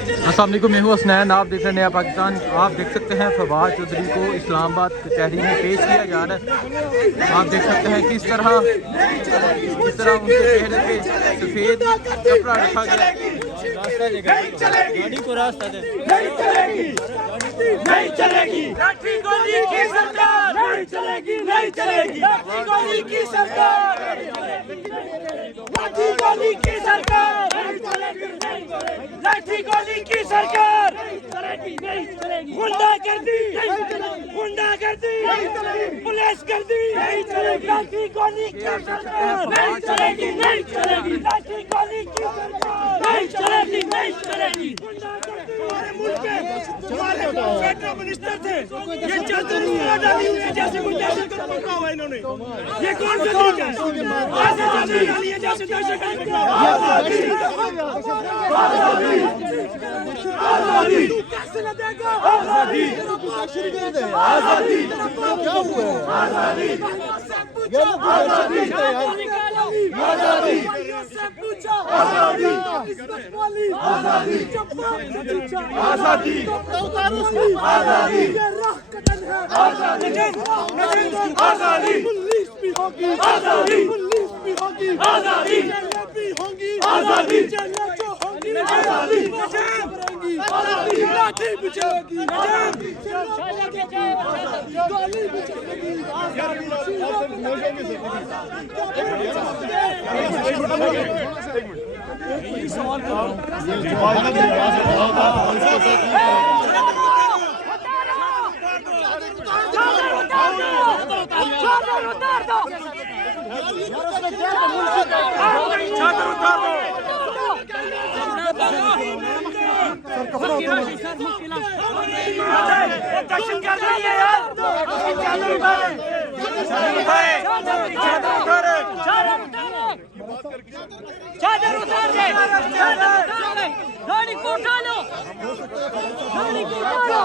अस्सलाम वालेकुम, मैं हूँ हसनैन। आप देख रहे हैं नया पाकिस्तान। आप देख सकते हैं फवाद चौधरी को इस्लामाबाद कचहरी में पेश किया जा रहा है। आप देख सकते हैं किस तरह उनके चेहरे पे सफ़ेद कपड़ा रखा गया। गाड़ी को रास्ता दे। नहीं चलेगी लाठी गोली की सरकार, नहीं चलेगी, नहीं चलेगी लाठी गोली की सरकार, लाठी गोली की सरकार, नहीं चलेगी, नहीं चलेगी लाठी गोली की सरकार, नहीं चलेगी, नहीं चलेगी गुंडागर्दी, नहीं चलेगी गुंडागर्दी, नहीं चलेगी पुलिस गर्दी, नहीं चलेगी लाठी गोली की सरकार, नहीं चलेगी, नहीं चलेगी लाठी गोली की सरकार, नहीं चलेगी, नहीं चलेगी हमारे मुल्क के फेडरल मिनिस्टर थे, ये चादर डाली हुई है जैसे कोई दहशत गर्द पकड़ा हुआ इन्होंने। ये कौन सा तरीका है? ऐसे चादर डाली है जैसे दहशत गर्द। आजादी, आजादी, आजादी तू कैसे न देगा? आजादी, आजादी क्या हुआ? आजादी, आजादी, आजादी से पूछा, आजादी, आजादी, आजादी, आजादी, ये राह कदम है, आजादी, आजादी, पुलिस भी होगी, आजादी, पुलिस भी होगी, आजादी, जेलें भी होंगी, आजादी, जेलें जो होंगी, आजादी, आजादी, लाठी भी चलेगी, गोली भी चलेगी, सवाल कर रहा हूँ। चादर उतार दे, चादर उतार दे, गाड़ी को उठा लो, गाड़ी को उठा लो।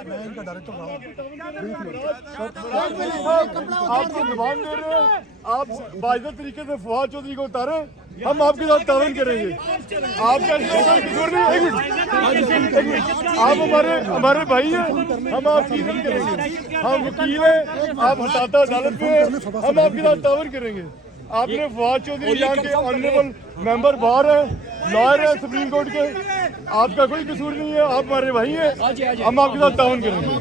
मैं इनका डायरेक्टर रहा हूँ, आपको जवाब दे रहे हैं। आप बाज़ेबत तरीके से फवाद चौधरी को उतारे, हम आपके साथ तावन करेंगे। आपका कोई कसूर नहीं। एक मिनट, आप हमारे भाई हैं, हम आपकी इज्जत करेंगे। हम वकील हैं, आप हटाता अदालत में हैं, हम आपके साथ तावन करेंगे। आपने फवाद चौधरी यहाँ के ऑनरेबल मेंबर बाहर है, लॉयर है सुप्रीम कोर्ट के, आपका कोई कसूर नहीं है, आप हमारे भाई हैं, हम आपके साथ तावन करेंगे।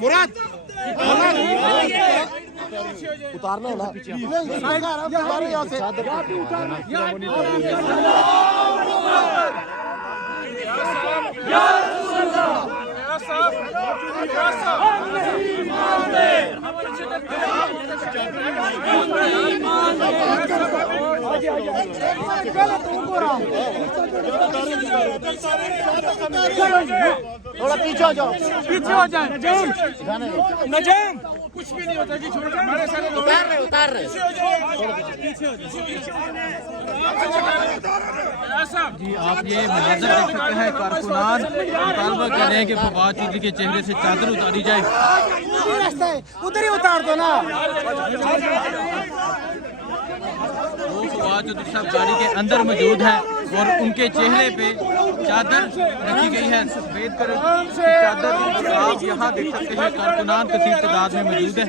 मुराद उतारना है ना, यहाँ से थोड़ा पीछे हो जाओ, पीछे हो जाए। नजम कुछ भी नहीं होता जी, छोड़ हमारे सारे उतार रहे जी आप ये मनाज़र देख सकते हैं। कारकुनान मुतालबा कर रहे हैं कि फवाद चौधरी के चेहरे से चादर उतारी जाए। उधर ही उतार दो ना। फवाद चौधरी साहब गाड़ी के अंदर मौजूद हैं और उनके चेहरे पे चादर रखी गई है, सफेद कर चादर। आप यहाँ देख सकते हैं कारकुनान कसीर तादाद में मौजूद है।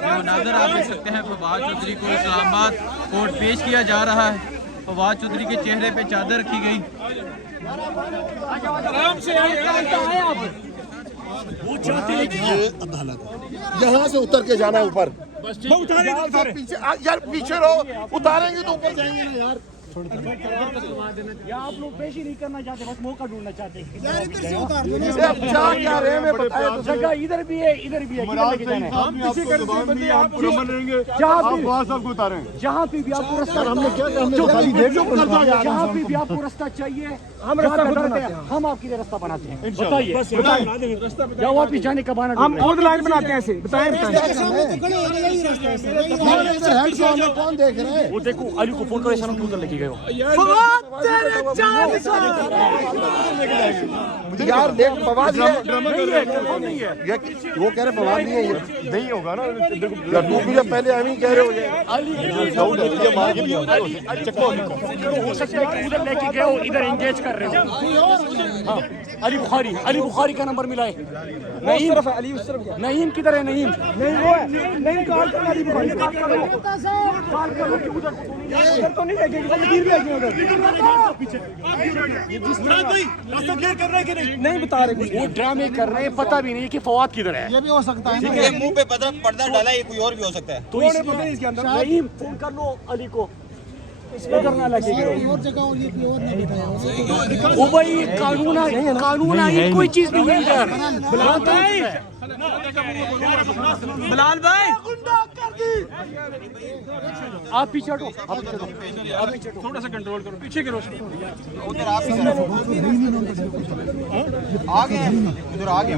ये मनाज़र आप देख सकते हैं। फवाद चौधरी को इस्लामाबाद कोर्ट पेश किया जा रहा है। फवाद चौधरी के चेहरे पे चादर रखी गई। ये अदालत यहाँ से उतर के जाना ऊपर, पीछे यार, पीछे रहो, उतारेंगे तो ऊपर जाएंगे ना यार। या आप लोग पेश ही नहीं करना चाहते, बस मौका ढूंढना चाहते हैं। जगह इधर भी है, इधर भी है, किधर लेके जाना है? हम किसी का जबान दी, आप पूरा मन रहेंगे, जहाँ आप भी- वहाँ सबको उतारें। जहाँ पे भी आपको रास्ता, हमने क्या जहाँ पे भी आपको रास्ता चाहिए, हम रास्ता बनाते हैं, हम आपके लिए रास्ता बनाते हैं। बताइए, या वापिस जाने का बहाना हम खुद लाइन बनाते हैं ऐसे, बताएं। कौन देख रहे हैं? वो देखो अली को फोन करो, ऐसा उधर लेके गए हो। यार देख फवाद ये ड्रामा कर रहे हैं। ये वो कह रहे फवाद नहीं है ये नहीं होगा ना, यार तू भी जब पहले हम ही कह रहे हो ये हो सकता है कि उधर लेके गए हो, इधर एंगेज कर रहे हो। हाँ, अली बुखारी का नंबर मिला है। नईम अली उस तरफ, नईम किधर है? नईम नहीं वो है, नहीं कॉल करो अली बुखारी से, कॉल करो कि उधर तो नहीं लेके उधर गिर भी है उधर पीछे। ये जिस तरह रास्ता क्लियर कर रहा है कि नहीं बता रहे, वो ड्रामे कर रहे हैं, पता भी नहीं कि फवाद किधर है। ये भी हो सकता है ना ये मुंह पे पर्दा डाला, ये कोई और भी हो सकता है। तो इसके अंदर नईम फोन कर लो अली को, करना लगे और जगह और ये कोई और नहीं बताया ओ भाई, कानून आई कोई चीज नहीं है इधर। बिलाल भाई आप पीछे हटो, थोड़ा सा कंट्रोल करो, पीछे गिरो। उधर आप ही आ गए, उधर आ गए।